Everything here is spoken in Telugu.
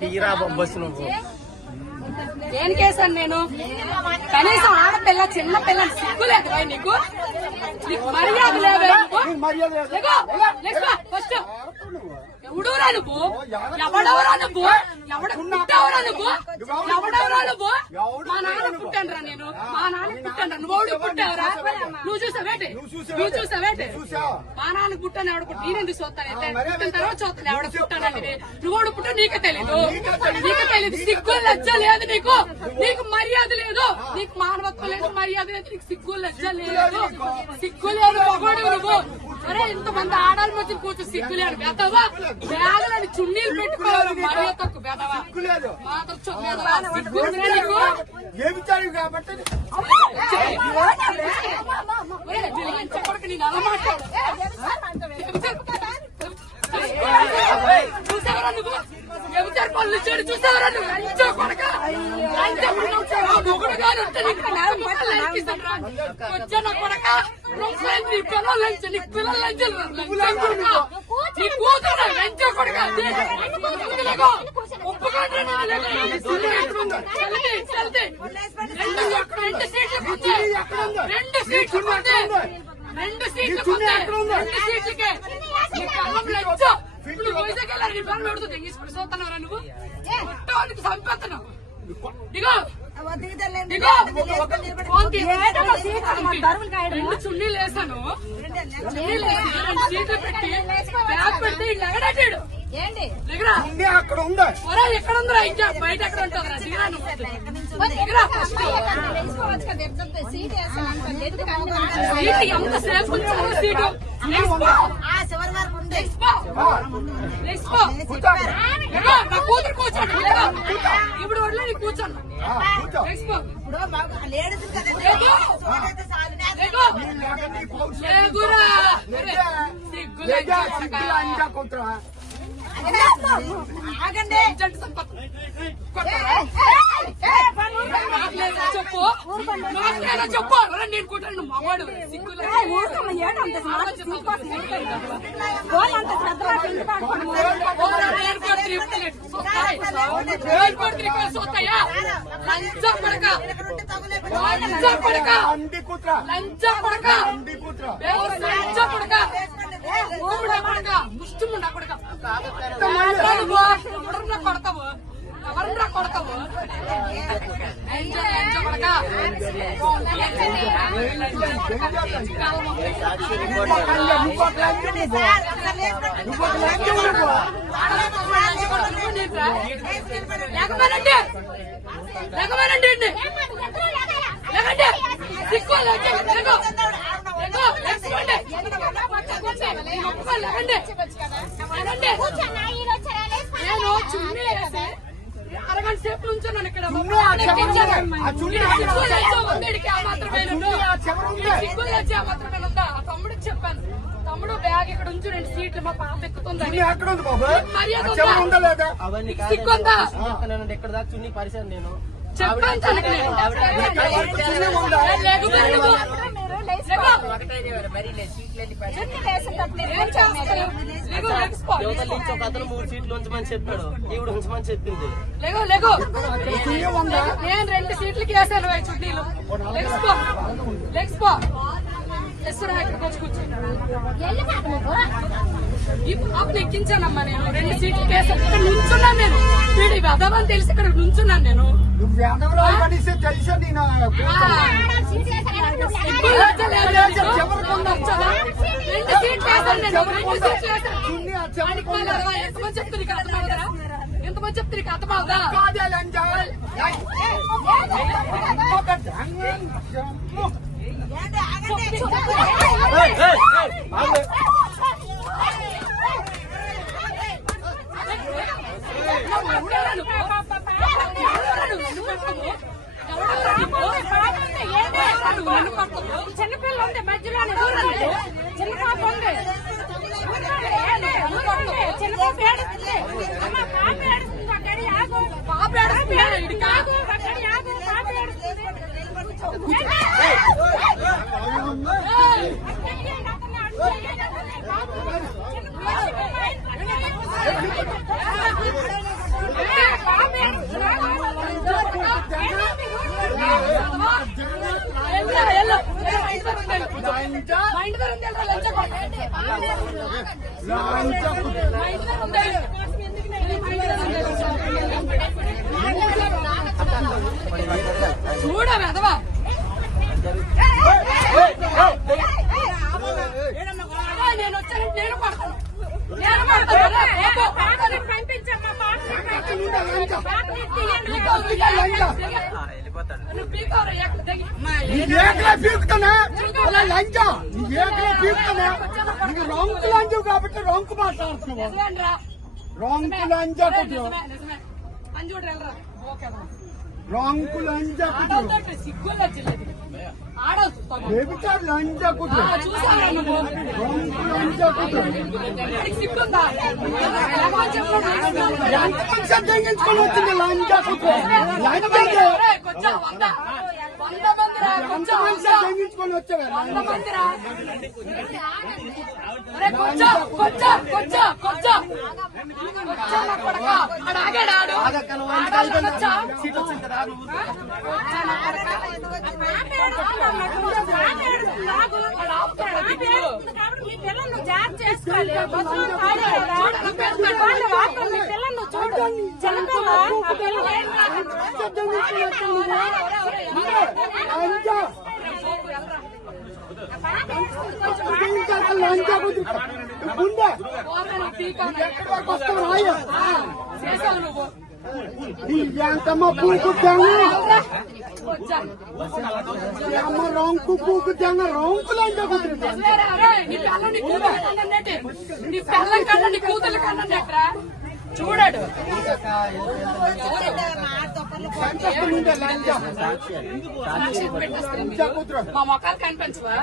తీరా బొబ్బస్ నువ్వు ఏం కేసాను నేను? కనీసం ఆడపిల్ల చిన్న పిల్లని సిగ్గులేదు నీకు? మర్యాద లేదా? ఫస్ట్ ఎవడురా నువ్వు? ఎవడవరా నువ్వు? ఎవడ పుట్టావరా నువ్వు? ఎవడవరా నువ్వు? మా నాన్న పుట్టాను రా నేను. మా నాన్న పుట్టాను. నువ్వు పుట్టావరా? నువ్వు చూసావేంటి? నువ్వు చూసావేంటి? మా నాన్న పుట్టాను. ఎవడ పుట్టి నేనెందుకు చూస్తానైతే? పుట్టిన తర్వాత చూస్తాను ఎవడ పుట్టానండి. నువ్వు పుట్టా నీకే తెలీదు. నీకే తెలీదు. సిగ్గు లజ్జ లేదు నీకు. నీకు మర్యాద లేదు. నీకు మానవత్వం లేదు, మర్యాద లేదు. నీకు సిగ్గు లజ్జ లేదు. సిగ్గు లేదు మగోడు నువ్వు. అరే ఇంతమంది ఆడాలి మధ్య కూర్చో సిగ్గు లేదు. బెదవా బ్యాగులని చున్నీలు పెట్టుకోవాలి. మర్యాద తక్కువ బెదవా మాత్రం సిగ్గు నీకు. చెప్పడానికి నేను అలా మాట్లాడు. చూసావరా నువ్వు? ఎవరు పనులు చేయడు చూసావరా నువ్వు? లంచో కొడక మొగుడు గారు వచ్చా నా కొడక నీ పిల్లలు లంచ నీ పిల్లలు లంచాలు నీ కూతురు లంచో కొడక ఒప్పుకోండి. 2 సీట్లకే ఇప్పుడు వైజాగ్ వెళ్ళారు. నీ పనులు పెడుతుంది ఇప్పుడు చూస్తున్నారా నువ్వు? మొత్తానికి చంపేస్తున్నావు. దిగో రెండు చున్నీలు వేసాను. 2 సీట్లు పెట్టి బ్యాగ్ పెట్టి ఎగడాటాడు. అక్కడ ఉందా? ఎక్కడ ఉందిరా? ఇంకా బయట ఎక్కడ ఉంటుందిరా? దిగరా ఫస్ట్. ఎంతసేపు ఉంచారు సీటు? నా కూతురు కూర్చోండి. ఇప్పుడు వడ్లే నీ కూర్చోండి. చెప్పు చెప్పు నేను కూర్చోండి. మగవాడు చూస్తాయా? లంచ పడక లంచ పడక లంచ పడక లంచ పడక పడక ముష్టిముండా పడక ఎవరన్నా కొడతావు? ఎవరన్నా కొడతావు? లేకమేనండి లేకమేనండి లేకండి నేను చున్నీ వేసి అరగంట సేపు నుంచున్నాను ఇక్కడ. తమ్ముడికి చెప్పాను, తమ్ముడు బ్యాగ్ ఇక్కడ ఉంచు 2 సీట్లు మా పాప ఎక్కుతుంది. సిగ్గుందా? ఎక్కడ దాకా చున్నీ పరిచయం నేను చెప్పాను. అతను 3 సీట్లు ఉంచమని చెప్పాడు. ఈవిడ ఉంచమని చెప్పింది. నేను 2 సీట్లకి వేసాను చుట్టీలు. ఇక్కడికి వచ్చి కూర్చో. ఈ పాపను ఎక్కించానమ్మా నేను. 2 సీట్లకి వేసాను. ఇక్కడ నుంచున్నాను నేను. వీడి వెదవని తెలిసి ఇక్కడ నుంచున్నాను నేను. తెలుసా నేను 2 సీట్లు వేసాను నేను. 2 సీట్లు వేసాను. ఎంతమంది చెప్తే నీకు అర్థమవుతారా? ఎంతమంది చెప్తే నీకు అర్థమవుతా? చిన్నపిల్ల ఉంది మధ్యలో చిన్న పాప ఉంది. చిన్న పాప ఏడుస్తుంది. పాప ఏడుస్తుంది. అక్కడి ఆగు. పాప ఏడుస్తుంది. కాదు అక్కడి ఆగు. పాప ఏడుస్తుంది. చిన్న వెళ్ళి కూర్చో. మా ఇంటి దగ్గర ఉంది వెళ్ళరా, లంచ కొడుకు. మా ఇంటి దగ్గర ఉంది వెళ్ళు. చూడ వెదవా నేను వచ్చాను, నేను పడతాను, నేను పడతాను. నువ్వు పీకోరు ఎక్కడ దిగి. ఏకలా పీకుతానా లంచ ఏకలా పీకుతానా నీకు రంకు లంచు కాబట్టి రంకు మాట్లాడుతున్నావు నిజమేనరా? రంకు లంచ కొట్టు నిజమే. పని చూడు వెళ్ళరా. ఓకే రంకు లంచ కొట్టు ఆడవుతుంటే సిగ్గులు వచ్చింది. ఆడవుతుంది బేబిచారు లంచ కొట్టు చూసారా నువ్వు? రంకు లంచ కొట్టు వాడికి సిగ్గుందా? ఎంతమంది సంతరించుకొని వచ్చింది లంచ కొట్టు లంచ ఒరేయ్, కొంచెం 100 మందిరా, కొంచెం ఎంతమంది 100 సంతరించుకొని వచ్చారు మందిరా. ఒరేయ్, కొంచెం కొంచెం కొంచెం కొంచెం కొంచెం నా కొడకా. ఆడు ఆగాడు, ఆడు. ఆడాలి కొంచెం. సీట్ వచ్చింది కదా నువ్వు కొంచెం నా కొడకా. ఆడు ఆపుతాడా దిగులు? లంచ కొట్టు గుండె పోరా, నువ్వు పీకాను. ఎక్కడి వరకు వస్తావు రాయ చేసావు నువ్వు. ఎంతమ్మ పూకుతాము వచ్చా. అమ్మ రంకు పూకుతాము రంకు లంచ కొట్టు నిజమేరా? ఒరేయ్, నీ పిల్లం నీ కూతురు కన్నాడేంటి? నీ పిల్లం కన్నా నీ కూతురు కన్నాడేట్రా? చూడాడు. లంచ సాక్షి పెట్టేస్తుంది. కొట్టు మా మొక్కలు కనిపించవా?